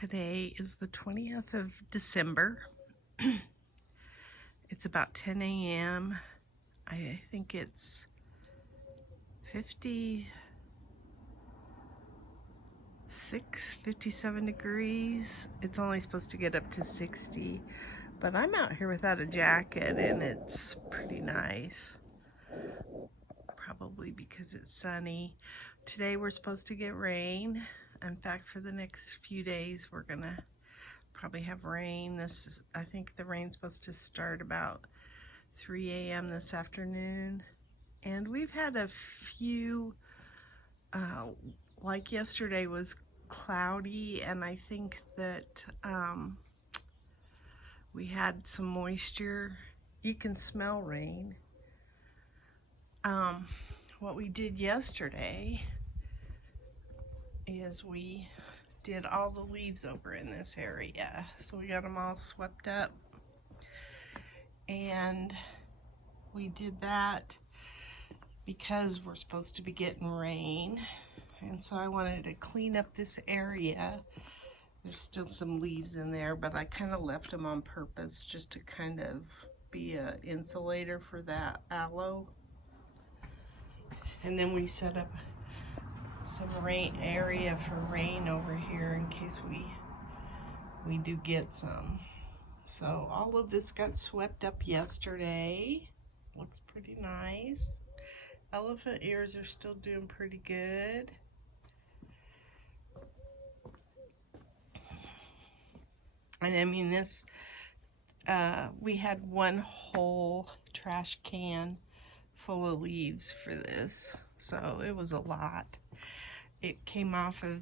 Today is the 20th of December. It's about 10 a.m. I think it's 57 degrees. It's only supposed to get up to 60, but I'm out here without a jacket and it's pretty nice. Probably because it's sunny. Today we're supposed to get rain. In fact, for the next few days we're gonna probably have rain. I think the rain's supposed to start about 3 a.m. this afternoon. And we've had a few, like yesterday was cloudy, and I think that we had some moisture. You can smell rain. What we did yesterday is we did all the leaves over in this area. So we got them all swept up, and we did that because we're supposed to be getting rain, and so I wanted to clean up this area. There's still some leaves in there, but I kind of left them on purpose just to kind of be an insulator for that aloe. And then we set up some rain area for rain over here in case we do get some. So all of this got swept up yesterday. Looks pretty nice. Elephant ears are still doing pretty good. And I mean, this we had one whole trash can full of leaves for this, so it was a lot. It came off of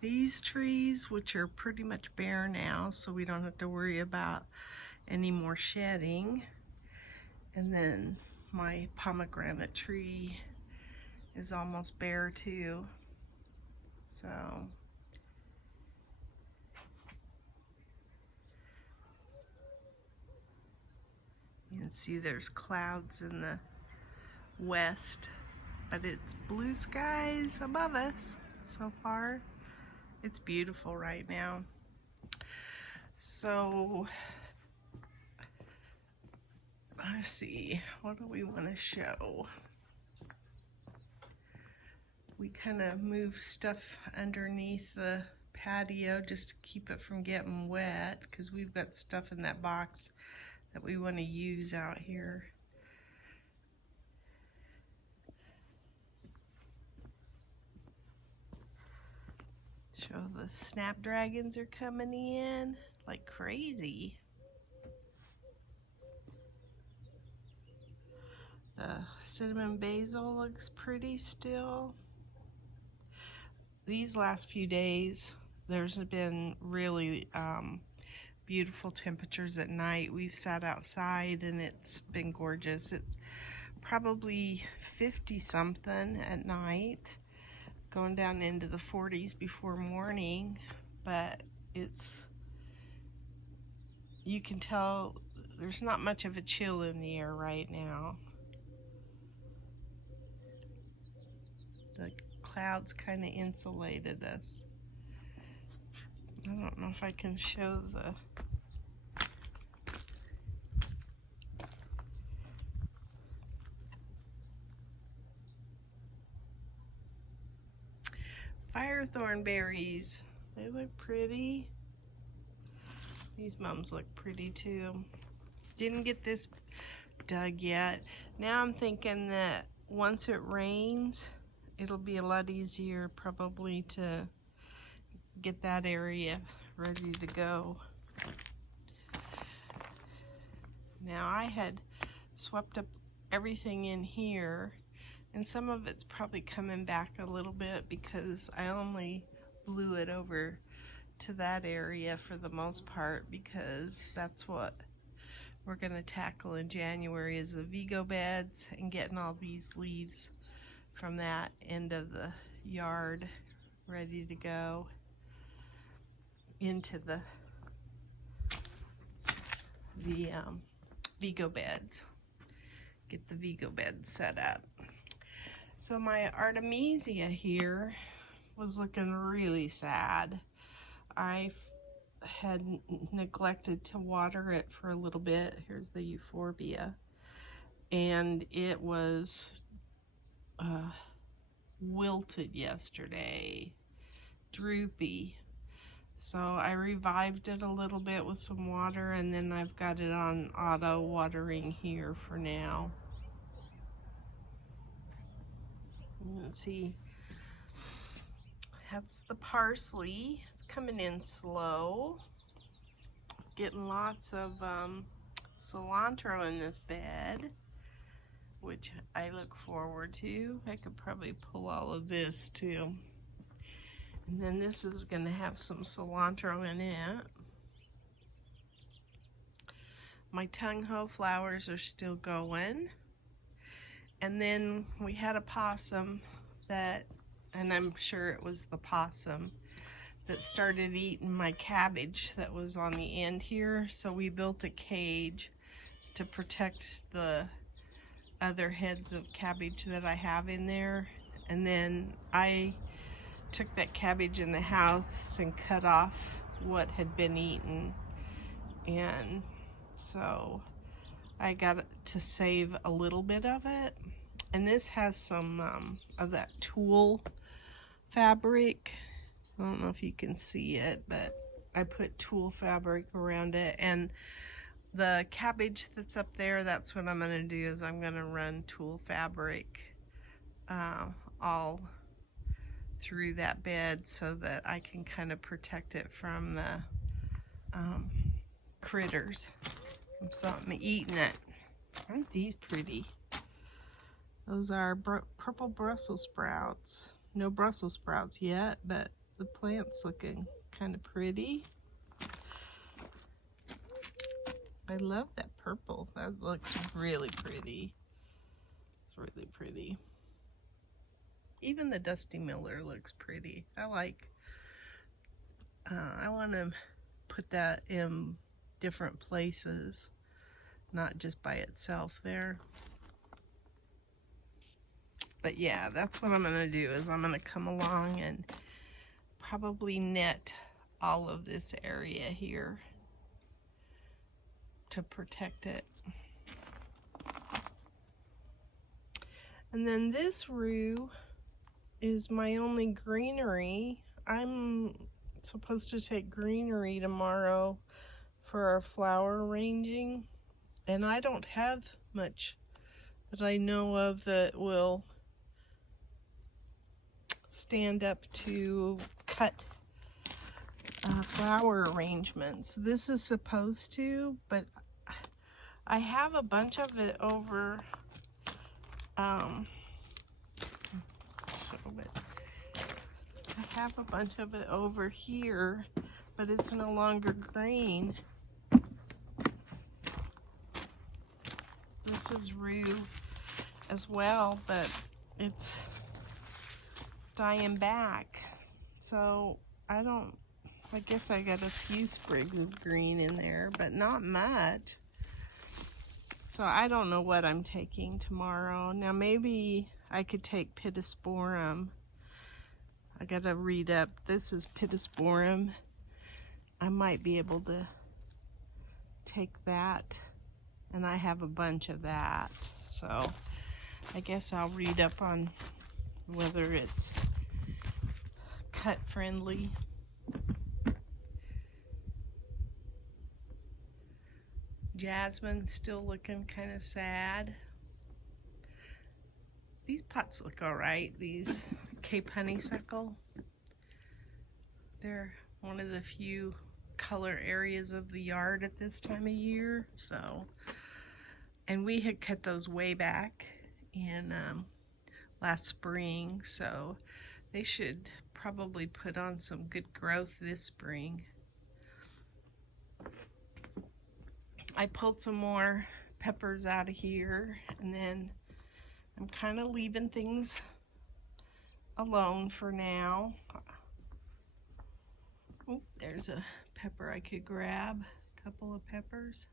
these trees, which are pretty much bare now, so we don't have to worry about any more shedding. And then my pomegranate tree is almost bare too. So you can see there's clouds in the west, but it's blue skies above us so far. It's beautiful right now. So let's see, what do we want to show? We kind of move stuff underneath the patio just to keep it from getting wet, because we've got stuff in that box that we want to use out here. Show the snapdragons are coming in like crazy. The cinnamon basil looks pretty still. These last few days, there's been really beautiful temperatures at night. We've sat outside and it's been gorgeous. It's probably 50 something at night, going down into the 40s before morning, but you can tell there's not much of a chill in the air right now. The clouds kind of insulated us. I don't know if I can show the firethorn berries. They look pretty. These mums look pretty too. Didn't get this dug yet. Now I'm thinking that once it rains, it'll be a lot easier probably to get that area ready to go. Now I had swept up everything in here, and some of it's probably coming back a little bit because I only blew it over to that area for the most part, because that's what we're going to tackle in January, is the Vego beds and getting all these leaves from that end of the yard ready to go into the Vego beds. Get the Vego beds set up. So my Artemisia here was looking really sad. I had neglected to water it for a little bit. Here's the euphorbia. And it was wilted yesterday, droopy. So I revived it a little bit with some water, and then I've got it on auto watering here for now. Let's see. That's the parsley. It's coming in slow. Getting lots of cilantro in this bed, which I look forward to. I could probably pull all of this too. And then this is going to have some cilantro in it. My tung-ho flowers are still going. And then we had a possum that, and I'm sure it was the possum, that started eating my cabbage that was on the end here. So we built a cage to protect the other heads of cabbage that I have in there. And then I took that cabbage in the house and cut off what had been eaten. And so I got to save a little bit of it. And this has some of that tulle fabric. I don't know if you can see it, but I put tulle fabric around it. And the cabbage that's up there, that's what I'm going to do, is I'm going to run tulle fabric all through that bed so that I can kind of protect it from the critters. So I'm eating it. Aren't these pretty? Those are purple Brussels sprouts. No Brussels sprouts yet, but the plant's looking kind of pretty. I love that purple. That looks really pretty. It's really pretty. Even the Dusty Miller looks pretty. I want to put that in different places, not just by itself there. But yeah, that's what I'm going to do, is I'm going to come along and probably net all of this area here to protect it. And then this row is my only greenery. I'm supposed to take greenery tomorrow for our flower arranging, and I don't have much that I know of that will stand up to cut flower arrangements. This is supposed to, but I have a bunch of it over I have a bunch of it over here, but it's no longer green. This is rue as well, but it's dying back. So I guess I got a few sprigs of green in there, but not much. So I don't know what I'm taking tomorrow. Now maybe I could take Pittosporum. I gotta read up. This is Pittosporum. I might be able to take that, and I have a bunch of that. So I guess I'll read up on whether it's cut friendly. Jasmine's still looking kind of sad. These pots look alright, these Cape Honeysuckle. They're one of the few color areas of the yard at this time of year. So, and we had cut those way back in last spring, so they should probably put on some good growth this spring. I pulled some more peppers out of here, and then I'm kind of leaving things alone for now. Oh, there's a pepper I could grab, a couple of peppers.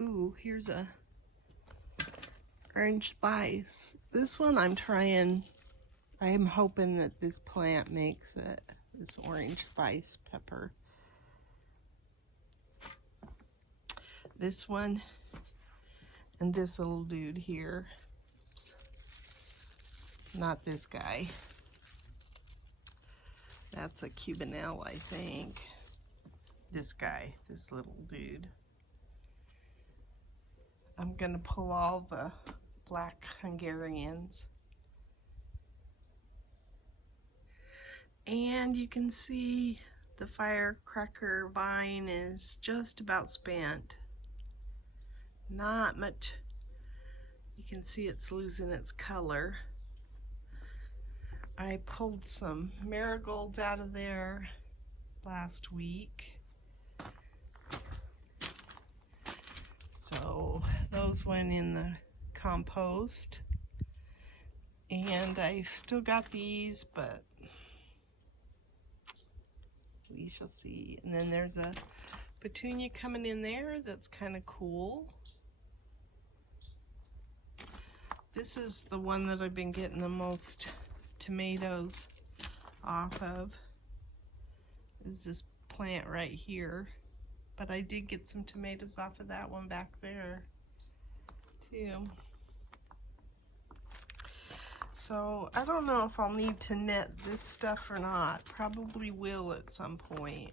Ooh, here's a orange spice. This one I'm hoping that this plant makes it, this orange spice pepper. this one, and this little dude here. Oops. Not this guy. That's a Cubanelle, I think. This guy, this little dude. I'm gonna pull all the black Hungarians. And you can see the firecracker vine is just about spent. Not much. You can see it's losing its color. I pulled some marigolds out of there last week. So those went in the compost. And I still got these, but we shall see. And then there's a petunia coming in there that's kind of cool. This is the one that I've been getting the most tomatoes off of, is this plant right here. But I did get some tomatoes off of that one back there too. So I don't know if I'll need to net this stuff or not. Probably will at some point.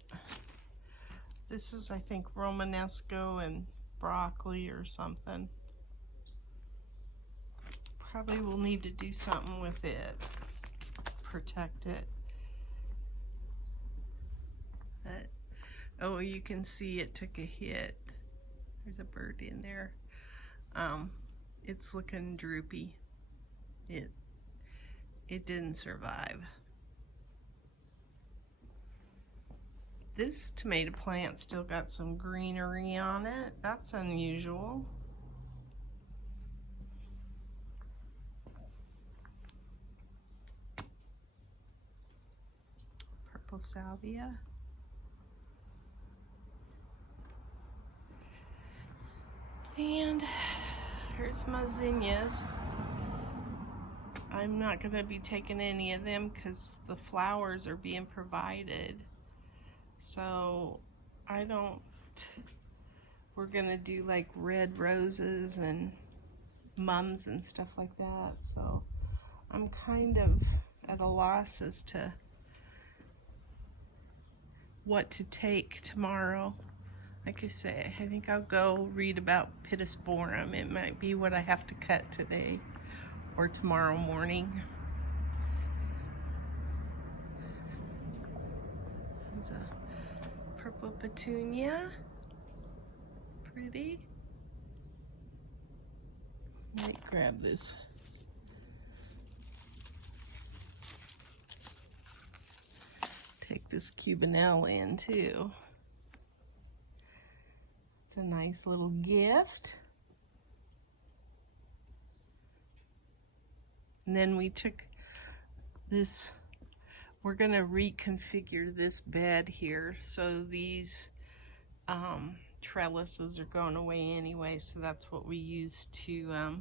This is, I think, Romanesco and broccoli or something. Probably will need to do something with it. Protect it. But, oh, you can see it took a hit. There's a bird in there. It's looking droopy. It didn't survive. This tomato plant still got some greenery on it. That's unusual. Purple salvia. And here's my zinnias. I'm not going to be taking any of them because the flowers are being provided. So we're going to do like red roses and mums and stuff like that. So I'm kind of at a loss as to what to take tomorrow. Like I say, I think I'll go read about Pittosporum. It might be what I have to cut today or tomorrow morning. There's a purple petunia. Pretty. Might grab this. Take this Cubanelle in too. It's a nice little gift. And then we took this, we're going to reconfigure this bed here. So these trellises are going away anyway, so that's what we use to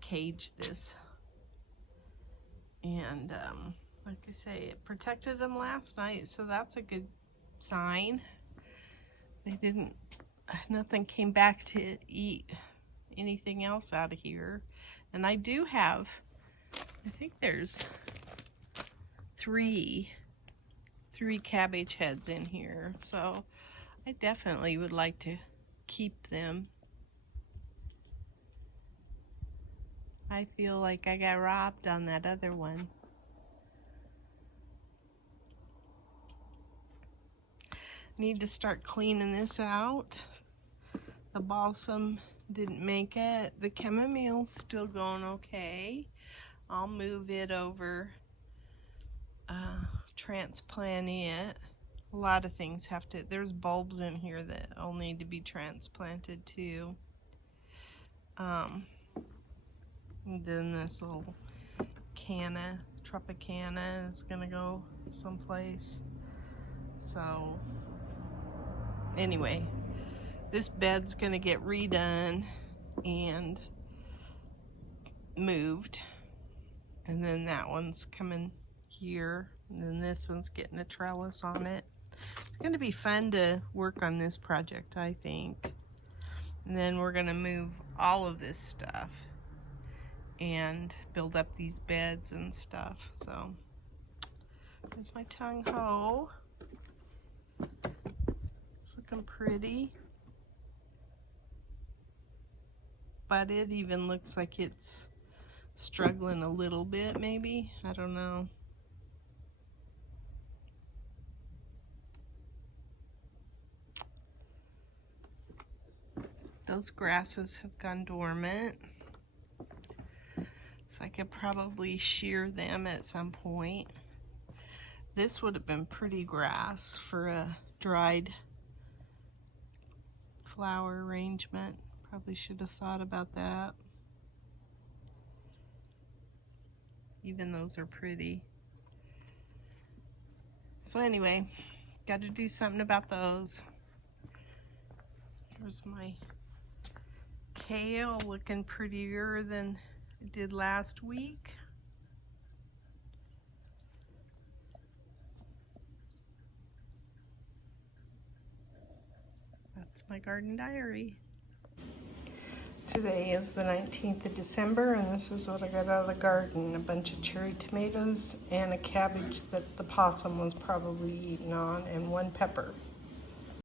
cage this. And like I say, it protected them last night, so that's a good sign. Nothing came back to eat anything else out of here. And I do have, I think there's three cabbage heads in here, so I definitely would like to keep them. I feel like I got robbed on that other one. Need to start cleaning this out. The balsam didn't make it. The chamomile's still going okay. I'll move it over, transplant it. A lot of things have to, there's bulbs in here that all need to be transplanted too. And then this little canna, Tropicana, is gonna go someplace. So anyway, this bed's gonna get redone and moved. And then that one's coming here. And then this one's getting a trellis on it. It's gonna be fun to work on this project, I think. And then we're gonna move all of this stuff and build up these beds and stuff. So there's my tung ho. It's looking pretty. But it even looks like it's struggling a little bit, maybe. I don't know. Those grasses have gone dormant. So I could probably shear them at some point. This would have been pretty grass for a dried flower arrangement. Probably should have thought about that. Even those are pretty. So anyway, got to do something about those. Here's my kale looking prettier than it did last week. That's my garden diary. Today is the 19th of December, and this is what I got out of the garden. A bunch of cherry tomatoes and a cabbage that the possum was probably eating on, and one pepper.